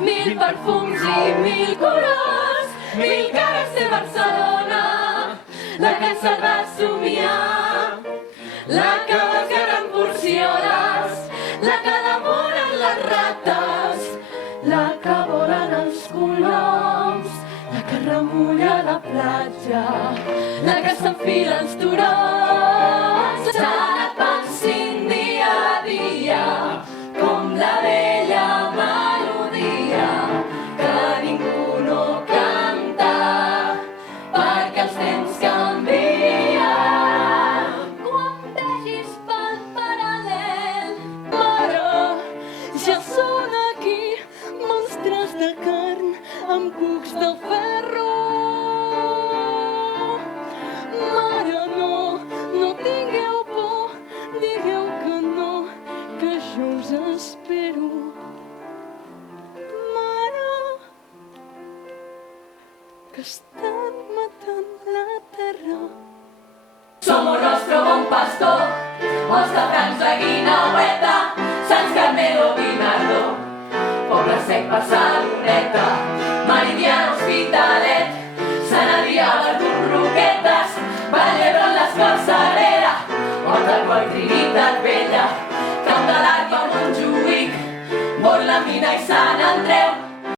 mil perfums i mil colors, mil cares de Barcelona, la que ens ha de somiar, la que va en porciones, la que devoren les rates, la que volen els coloms, la que remulla la platja, la que s'enfila els turons. S'ha anat pensant dia a dia com la vella melodia que ningú no canta perquè els temps canvien. Quan vegis pel paral·lel, mare, ja són aquí monstres de carn amb cucs de ferro. Mare, no tingueu por, digueu que no, que jo us espero. Mare, que estan matant la terra. Som un nostre bon pastor, els de Francs de Guinaueta, Sants Carmelo, Guinardó, Poble Sec per Saloneta, Meridià, Hospitalet, Sant Adrià, Verdun, Roquetes, Vall d'Hebron, les Corts, Sagrera, Horta, Coll, Trinitat Vella,